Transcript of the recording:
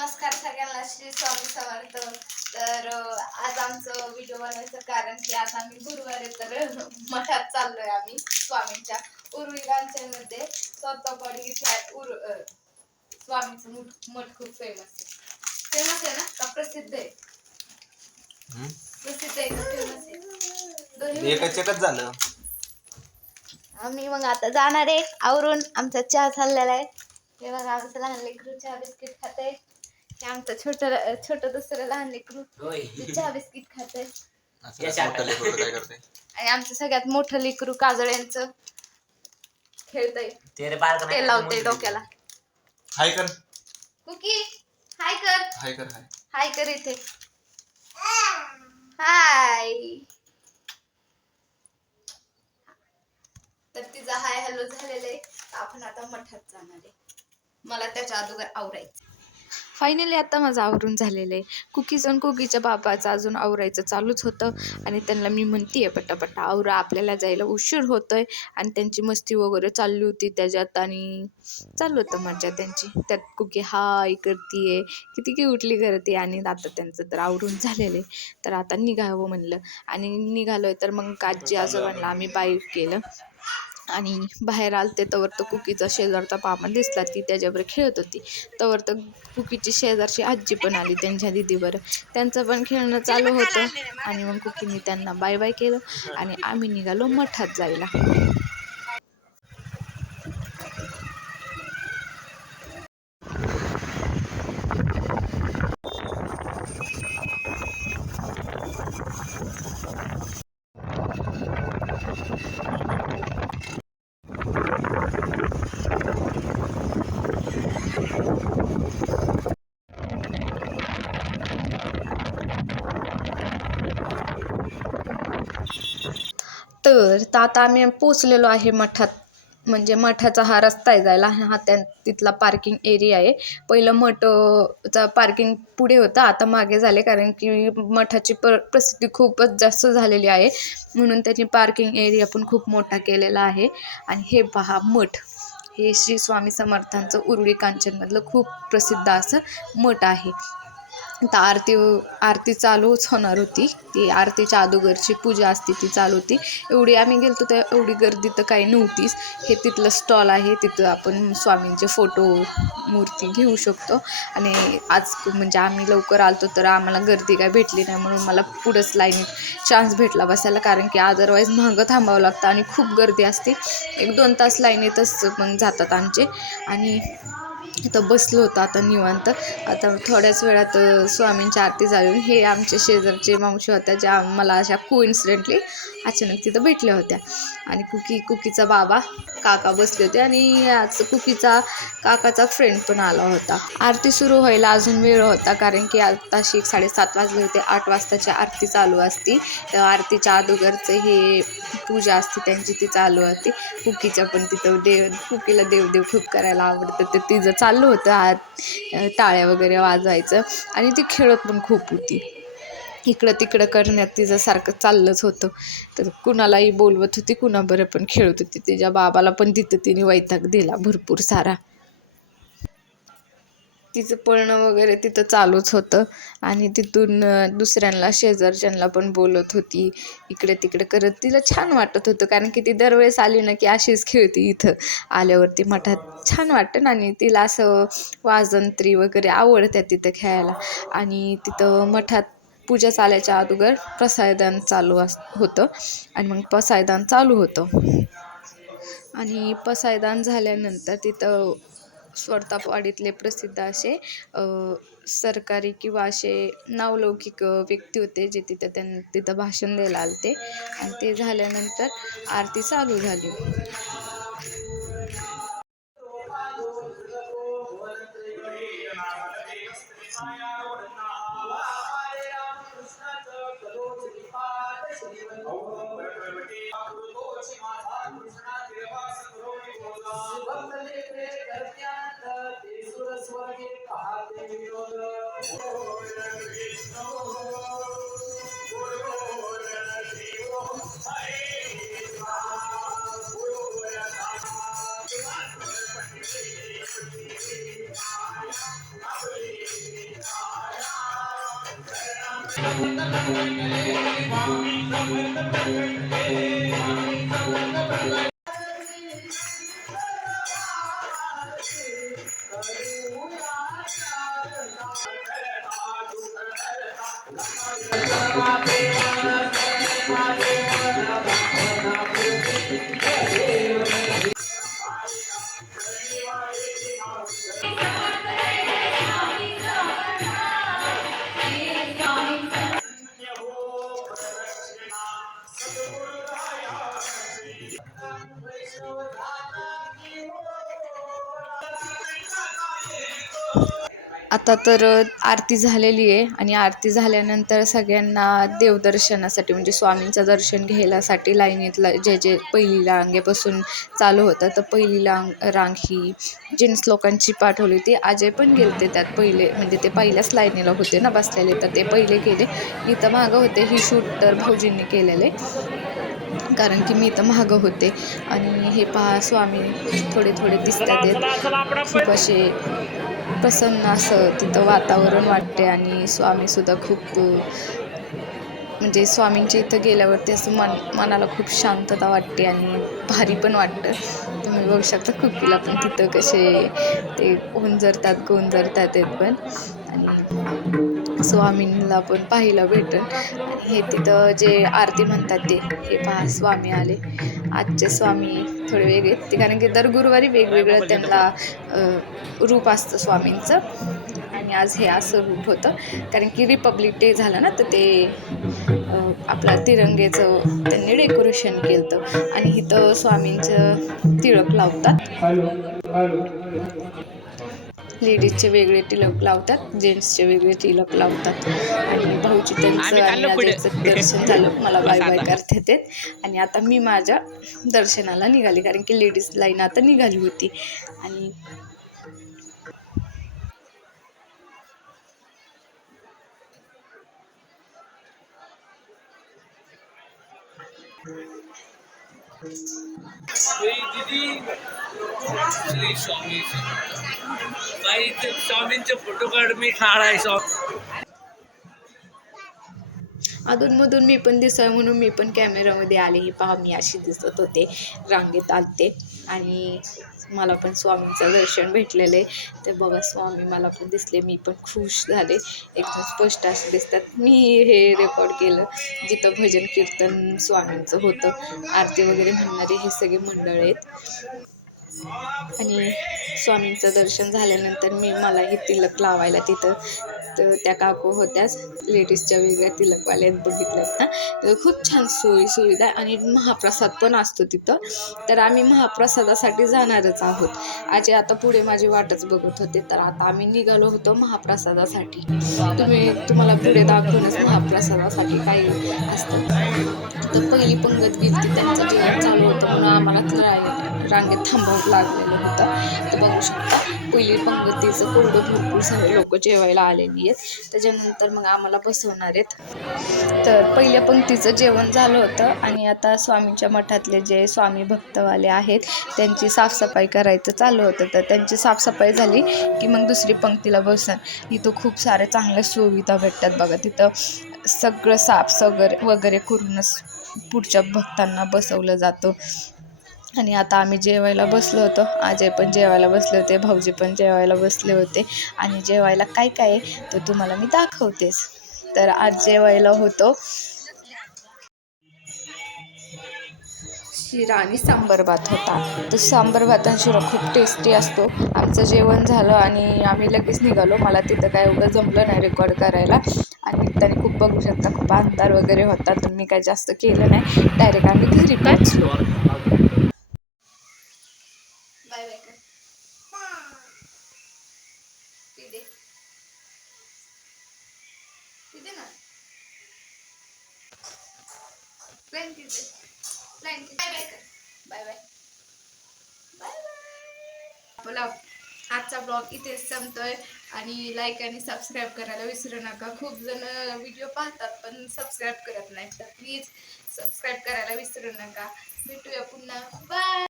नमस्कार सगळ्यांना, श्री स्वामी समर्थ. तर आज आमचं व्हिडिओ बनवायचं कारण की आज आम्ही गुरुवारी तर मठात चाललोय आम्ही स्वामींच्या उरुळी गांच्यामध्ये. स्वतःपाडी इथे स्वामींचं मठ खूप फेमस आहे ना, का प्रसिद्ध आहे? प्रसिद्ध आहे का फेमस आहे? एकच झालं. आम्ही मग आता जाणार आहे आवरून. आमचा चहा चाललेला आहे. हे बघा, आमचं लहान लेकरू चहा बिस्किट खाते. हे आमचं छोटं दुसरं लहान लेकरू चहा बिस्किट खाते. आणि आमचं सगळ्यात मोठं लेकरू काजळ यांचं खेळतय, ते लावते डोक्याला. हाय कर कुकी, हाय कर, हाय कर हाय हाय कर इथे. हाय. तर तिचा हाय हॅलो झालेलं आहे. आपण आता मठात जाणार आहे. मला त्याच्या अगोदर आवरायचं. फायनली आता माझं आवरून झालेलं आहे. कुकीचं आणि कुकीच्या बापाचं अजून आवरायचं चालूच होतं आणि त्यांना मी म्हणते पटापटा आवरा, आपल्याला जायला उशीर होतोय. आणि त्यांची मस्ती वगैरे चालली होती त्याच्यात आणि चालू होतं मजा त्यांची. त्यात कुकी हाय करतीये, किती की उठली करते. आणि आता त्यांचं तर आवरून झालेलं आहे. तर आता निघावं म्हणलं आणि निघालोय. तर मग आजी आजोबांना आम्ही बाय केलं आणि बाहेर आलते. तवर तर कुकीचा शेजारचा पापा दिसला, ती त्याच्यावर खेळत होती. तवर तर कुकीची शेजारची आजी पण आली त्यांच्या दीदीवर. त्यांचं पण खेळणं चालू होतं आणि मग कुकीने त्यांना बाय बाय केलं आणि आम्ही निघालो मठात जायला. तर आता आम्ही पोचलेलो आहे मठात. म्हणजे मठाचा हा रस्ता आहे जायला. हा तिथला पार्किंग एरिया आहे. पहिलं मठचा पार्किंग पुढे होता, आता मागे झाले कारण की मठाची प्रसिद्धी खूपच जास्त झालेली आहे. म्हणून त्याची पार्किंग एरिया पण खूप मोठा केलेला आहे. आणि हे पहा मठ, हे श्री स्वामी समर्थांचं उरुळी कांचनमधलं खूप प्रसिद्ध असं मठ आहे. आता आरती चालूच होणार होती. ती आरतीच्या अगोदरची पूजा असते ती चालू होती. एवढी आम्ही गेलतो तर एवढी गर्दी तर काही नव्हतीच. हे तिथलं स्टॉल आहे, तिथं आपण स्वामींचे फोटो मूर्ती घेऊ शकतो. आणि आज म्हणजे आम्ही लवकर आलतो तर आम्हाला गर्दी काय भेटली नाही, म्हणून मला पुढंच लाईनीत चान्स भेटला बसायला. कारण की अदरवाईज मागं थांबावं लागतं आणि खूप गर्दी असते. 1-2 तास लाईनीतच मग जातात आमचे. आणि इथं बसलो होतं आता निवांत. आता थोड्याच वेळात स्वामींची आरती झाली. हे आमच्या शेजारचे मावशी होत्या, ज्या मला अशा कोइन्सिडेंटली अचानक तिथं भेटल्या होत्या. आणि कुकीचा बाबा काका बसले होते आणि आज कुकीचा काकाचा फ्रेंड पण आला होता. आरती सुरू व्हायला अजून वेळ होता कारण की आताशी 7:30 वाजले होते. 8 वाजताची आरती चालू असती. तर आरतीच्या अगोदरचं हे पूजा असते त्यांची, ती चालू होती. कुकीच्या पण तिथं कुकीला देवदेव खूप करायला आवडतं, तर तिचं चाललं होतं टाळ्या वगैरे वाजवायचं. आणि ती खेळत पण खूप होती, इकडं तिकडं करण्यात तिचं सारखं चाललंच होतं. तर कुणालाही बोलवत होती, कुणाबरोबर पण खेळत होती. तिच्या बाबाला पण तिथं तिने वैताग दिला भरपूर सारा. तिचं पळणं वगैरे तिथं चालूच होतं. आणि तिथून दुसऱ्यांना शेजारच्यांना पण बोलत होती, इकडे तिकडे करत. तिला छान वाटत होतं कारण की ती दरवेळेस आली ना की अशीच खेळते. इथं आल्यावरती मठात छान वाटतं ना. आणि तिला असं वाजंत्री वगैरे आवडतं तिथं खेळायला. आणि तिथं मठात पूजा चालायच्या अगोदर प्रसाददान चालू होतं. आणि मग प्रसाददान चालू होतं. आणि प्रसाददान झाल्यानंतर तिथं स्वरतापवाडीतले प्रसिद्ध असे सरकारी किंवा असे नावलौकिक व्यक्ती होते, जे तिथं भाषण द्यायला आलते. आणि ते झाल्यानंतर आरती चालू झाली. आता तर आरती झालेली आहे आणि आरती झाल्यानंतर सगळ्यांना देवदर्शनासाठी म्हणजे स्वामींचं दर्शन घ्यायलासाठी लाईनीतला जे पहिली रांगेपासून चालू होतं तर पहिली रांग ही जेंट्स लोकांची पाठवली होती. अजय पण गेलते त्यात पहिले, म्हणजे ते पहिल्याच लाईनीला होते ना बसलेले, तर ते पहिले गेले. इथं मागं होते. ही शूट तर भाऊजींनी केलेले, कारण की मी इथं मागं होते. आणि हे पहा स्वामी थोडे थोडे दिसतात आहेत. खूप असे प्रसन्न असं तिथं वातावरण वाटते आणि स्वामीसुद्धा खूप म्हणजे स्वामींच्या इथं गेल्यावरती असं मनाला खूप शांतता वाटते आणि भारी पण वाटतं. तुम्ही बघू शकता कुकीला पण तिथं कसे ते गोंजरतात ते पण. आणि स्वामींना पण पाहायला भेटल. आणि हे तिथं जे आरती म्हणतात ते हे पहा स्वामी आले. आजचे स्वामी थोडे वेगळे ते, कारण की दर गुरुवारी वेगवेगळं त्यांना रूप असतं स्वामींचं. आणि आज हे असं रूप होतं कारण की रिपब्लिक डे झाला ना, तर ते आपला तिरंगेचं त्यांनी डेकोरेशन केलं होतं. आणि इथं स्वामींचं तिळक लावतात. लेडीजचे वेगळे तिलक लावतात, जेंट्सचे वेगळे तिलक लावतात. आणि भाऊजी त्यांचं आणि अजयचं दर्शन झालं, मला बाय बाय करतात ते. आणि आता मी माझ्या दर्शनाला निघाली, कारण की लेडीज लाईन आता निघाली होती. आणि श्री स्वामी बाई इथे स्वामींचे फोटो काढ, मी खाड आहे अधूनमधून मी पण दिसाय म्हणून मी पण कॅमेरामध्ये आले. ही पहा मी अशी दिसत होते, रांगेत आलते. आणि मला पण स्वामींचं दर्शन भेटलेलं आहे. ते बघा स्वामी मला पण दिसले, मी पण खुश झाले. एकदम स्पष्ट असे दिसतात. मी हे रेकॉर्ड केलं जिथं भजन कीर्तन स्वामींचं होतं. आरती वगैरे म्हणणारे हे सगळे मंडळ आहेत. आणि स्वामींचं दर्शन झाल्यानंतर मला हे तिलक लावायला तिथं तर त्या काकू होत्याच, लेडीजच्या वेगळ्या तिलकवाल्या बघितल्यात ना. तर खूप छान सुविधा आणि महाप्रसाद पण असतो तिथं. तर आम्ही महाप्रसादासाठी जाणारच आहोत. आजी आता पुढे माझी वाटच बघत होते, तर आता आम्ही निघालो होतो महाप्रसादासाठी. तुम्हाला पुढे दाखवूनच महाप्रसादासाठी काय असतं. तर पहिली पंगत गेली, त्यांचं जेवण चालू होतं म्हणून आम्हाला रांगेत थांबावं लागलेलं होतं. तर बघू शकता पहिली पंगतीचं कोरडं भरपूर सारे लोक जेवायला आलेली आहेत. त्याच्यानंतर मग आम्हाला बसवणार आहेत. तर पहिल्या पंक्तीचं जेवण झालं होतं आणि आता स्वामींच्या मठातले जे स्वामी भक्तवाले आहेत त्यांची साफसफाई करायचं चालू होतं. तर त्यांची साफसफाई झाली की मग दुसरी पंक्तीला बसन. इथं खूप साऱ्या चांगल्या सुविधा भेटतात बघा. तिथं सगळं साफ वगैरे करूनच पुढच्या भक्तांना बसवलं जातं. आणि आता आम्ही जेवायला बसलो होतो. अजय पण जेवायला बसले होते, भाऊजी पण जेवायला बसले होते. आणि जेवायला काय काय आहे तर तुम्हाला मी दाखवतेच. तर आज जेवायला होतो शिरा आणि सांबर भात होता. तर सांबर भात आणि शिरा खूप टेस्टी असतो. आमचं जेवण झालं आणि आम्ही लगेच निघालो. मला तिथं काय एवढं जमलं नाही रेकॉर्ड करायला. आणि त्याने खूप बघू शकता खूप अंधार वगैरे होता, तर मी काय जास्त केलं नाही. डायरेक्ट आम्ही घरी पोहोचलो. बाय बाय कर. तिथे ना प्लेन तिथे प्लेन बाय बाय कर. Bye bye bye bye. बोला. आजचा ब्लॉग इथेच संपतोय. आणि लाईक आणि सबस्क्राईब करायला विसरू नका. खूप जण व्हिडिओ पाहतात पण सबस्क्राईब करत नाहीत, तर प्लीज सबस्क्राईब करायला विसरू नका. भेटूया पुन्हा. बाय.